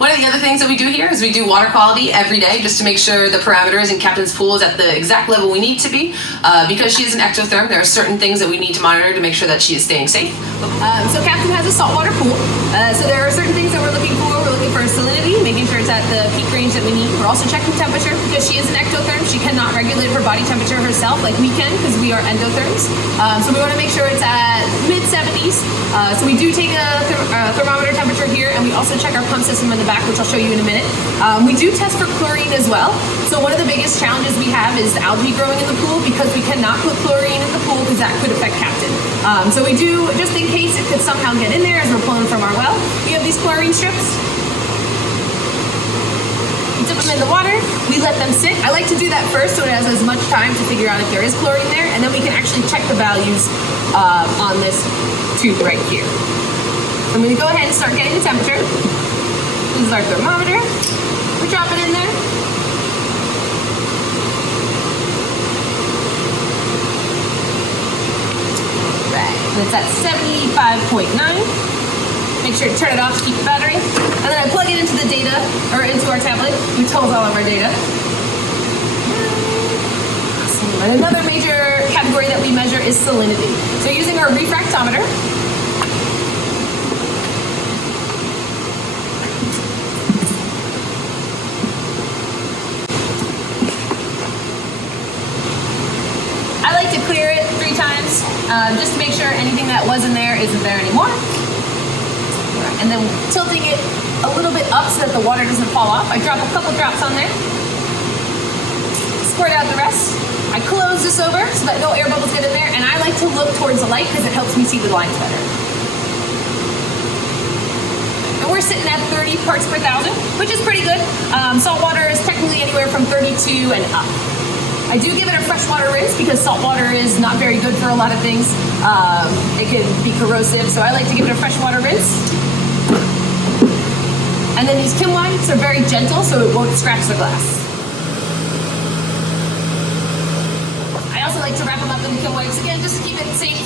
One of the other things that we do here is we do water quality every day just to make sure the parameters in Captain's pool is at the exact level we need to be. Because she is an ectotherm, there are certain things that we need to monitor to make sure that she is staying safe. So Captain has a saltwater pool. So there are certain things that we're looking for. We're looking for salinity, making sure it's at the peak range that we need. We're also checking temperature because she is an ectotherm. She cannot regulate her body temperature herself like we can because we are endotherms. So we want to make sure it's at mid-70s. So we do take a thermometer temperature here, and we also check our pump system in the back, which I'll show you in a minute. We do test for chlorine as well. So one of the biggest challenges we have is algae growing in the pool because we cannot put chlorine in the pool because that could affect Captain. So we do, just in case it could somehow get in there as we're pulling from our well, we have these chlorine strips. We dip them in the water, we let them sit. I like to do that first so it has as much time to figure out if there is chlorine there, and then we can actually check the values on this tube right here. I'm going to go ahead and start getting the temperature. This is our thermometer. We drop it in there. Right, and it's at 75.9. Make sure to turn it off to keep the battery. And then I plug it into the data, or into our tablet. We tells all of our data. Awesome. And another major category that we measure is salinity. So using our refractometer, I like to clear it 3 times, just to make sure anything that wasn't there isn't there anymore. And then tilting it a little bit up so that the water doesn't fall off. I drop a couple drops on there, squirt out the rest. I close this over so that no air bubbles get in there, and I like to look towards the light because it helps me see the lines better. And we're sitting at 30 parts per thousand, which is pretty good. Salt water is technically anywhere from 32 and up. I do give it a freshwater rinse because salt water is not very good for a lot of things. It can be corrosive, so I like to give it a freshwater rinse. And then these Kim wipes are very gentle, so it won't scratch the glass. I also like to wrap them up in the Kim wipes again, just to keep it safe.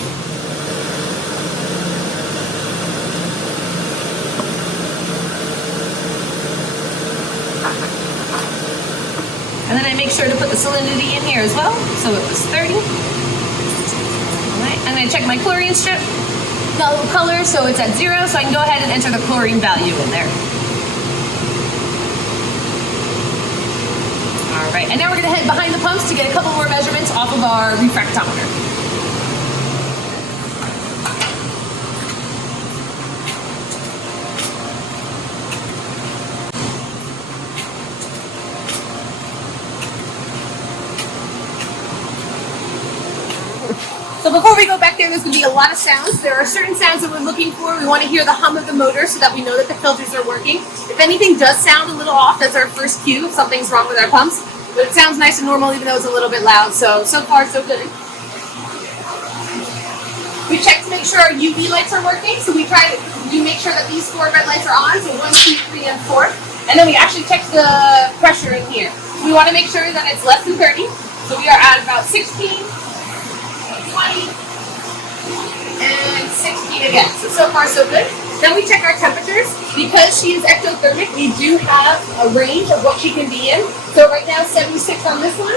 And then I make sure to put the salinity in here as well, so it was 30. All right, and I check my chlorine strip, got a little color, so it's at 0, so I can go ahead and enter the chlorine value in there. All right, and now we're gonna head behind the pumps to get a couple more measurements off of our refractometer. So before we go back there, there's going to be a lot of sounds. There are certain sounds that we're looking for. We want to hear the hum of the motor so that we know that the filters are working. If anything does sound a little off, that's our first cue if something's wrong with our pumps. But it sounds nice and normal even though it's a little bit loud. So far, so good. We check to make sure our UV lights are working. So we make sure that these 4 red lights are on. So 1, 2, 3, and 4. And then we actually check the pressure in here. We want to make sure that it's less than 30. So we are at about 16. 20, and 16 again. So far, so good. Then we check our temperatures. Because she is ectothermic, we do have a range of what she can be in. So right now, 76 on this one,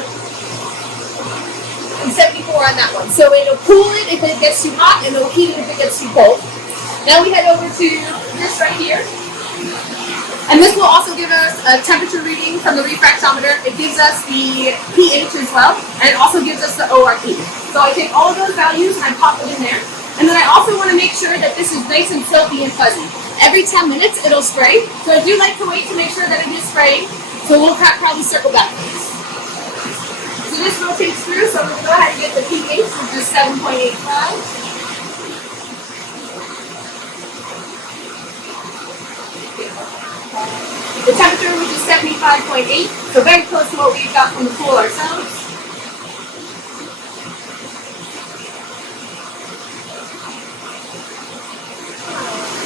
and 74 on that one. So it'll cool it if it gets too hot, and it'll heat it if it gets too cold. Now we head over to this right here. And this will also give us a temperature reading from the refractometer. It gives us the pH as well, and it also gives us the ORP. So I take all of those values and I pop them in there. And then I also want to make sure that this is nice and silky and fuzzy. Every 10 minutes it'll spray. So I do like to wait to make sure that it is spraying. So we'll probably circle back to this. So this rotates through, so we'll go ahead and get the pH, which is 7.85. The temperature, which is 75.8, so very close to what we got from the pool ourselves.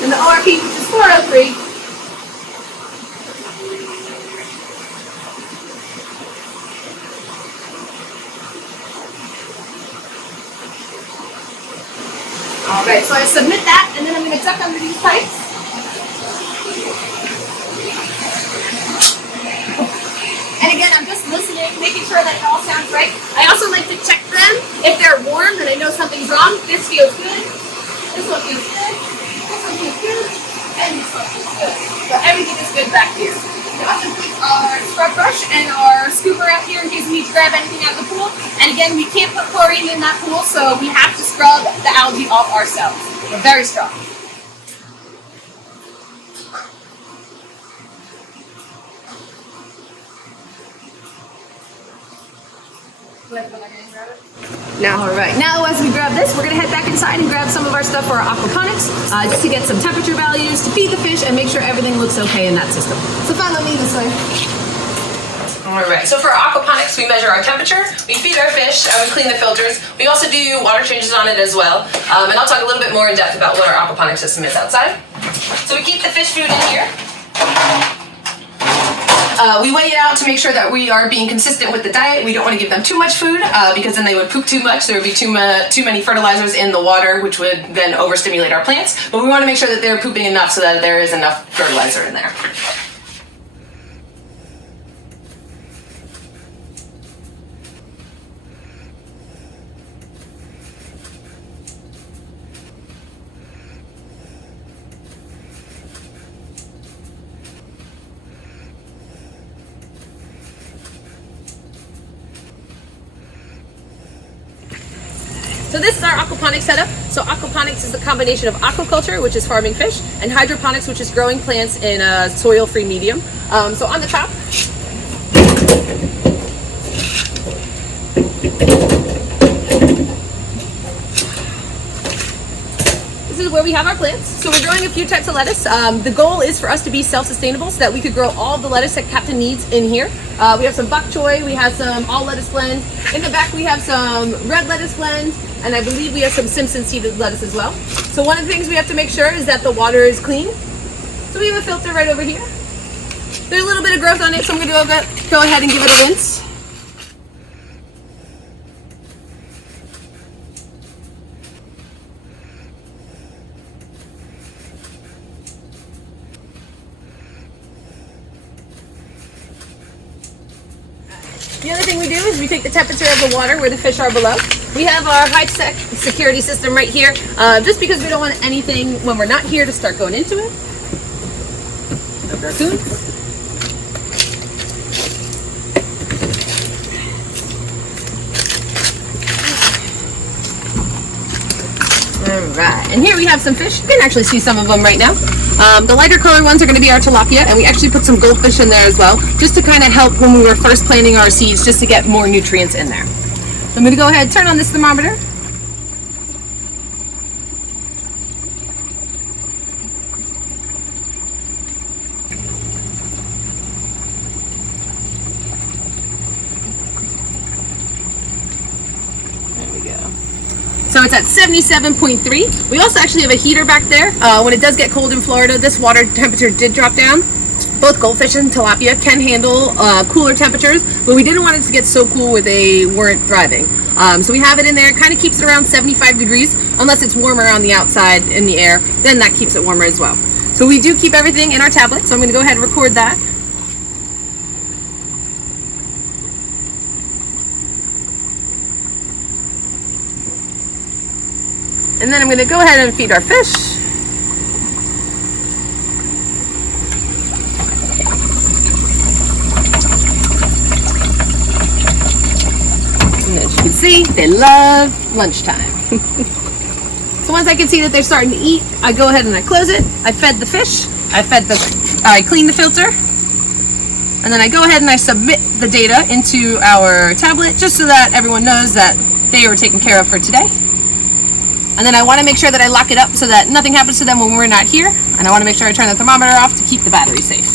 And the ORP, which is 403. All right, so I submit that, and then I'm going to duck under these pipes. listening, making sure that it all sounds right. I also like to check them. If they're warm, then I know something's wrong. This feels good. This one feels good. This one feels good. And this one feels good. So everything is good back here. We also keep our scrub brush and our scooper out here in case we need to grab anything out of the pool. And again, we can't put chlorine in that pool, so we have to scrub the algae off ourselves. We're very strong. Now, all right. Now, as we grab this, we're going to head back inside and grab some of our stuff for our aquaponics, just to get some temperature values, to feed the fish, and make sure everything looks okay in that system. So follow me this way. All right. So for our aquaponics, we measure our temperature, we feed our fish, and we clean the filters. We also do water changes on it as well. And I'll talk a little bit more in depth about what our aquaponics system is outside. So we keep the fish food in here. We weigh it out to make sure that we are being consistent with the diet. We don't want to give them too much food because then they would poop too much. There would be too many fertilizers in the water, which would then overstimulate our plants. But we want to make sure that they're pooping enough so that there is enough fertilizer in there. So this is our aquaponics setup. So aquaponics is the combination of aquaculture, which is farming fish, and hydroponics, which is growing plants in a soil-free medium. So on the top, this is where we have our plants. So we're growing a few types of lettuce. The goal is for us to be self-sustainable so that we could grow all of the lettuce that Captain needs in here. We have some bok choy, we have some all lettuce blend. In the back we have some red lettuce blend, and I believe we have some Simpson seeded lettuce as well. So one of the things we have to make sure is that the water is clean. So we have a filter right over here. There's a little bit of growth on it, so I'm going to go ahead and give it a rinse. The other thing we do is we take the temperature of the water where the fish are below. We have our high security system right here, just because we don't want anything when we're not here to start going into it. No raccoons. Alright, and here we have some fish. You can actually see some of them right now. The lighter color ones are going to be our tilapia, and we actually put some goldfish in there as well, just to kind of help when we were first planting our seeds, just to get more nutrients in there. So I'm going to go ahead and turn on this thermometer. So it's at 77.3. We also actually have a heater back there. When it does get cold in Florida, this water temperature did drop down. Both goldfish and tilapia can handle cooler temperatures, but we didn't want it to get so cool where they weren't thriving. So we have it in there. It kind of keeps it around 75 degrees, unless it's warmer on the outside in the air, then that keeps it warmer as well. So we do keep everything in our tablet, so I'm going to go ahead and record that. And then I'm going to go ahead and feed our fish. And as you can see, they love lunchtime. So once I can see that they're starting to eat, I go ahead and I close it. I fed the fish. I clean the filter. And then I go ahead and I submit the data into our tablet just so that everyone knows that they were taken care of for today. And then I want to make sure that I lock it up so that nothing happens to them when we're not here. And I want to make sure I turn the thermometer off to keep the battery safe.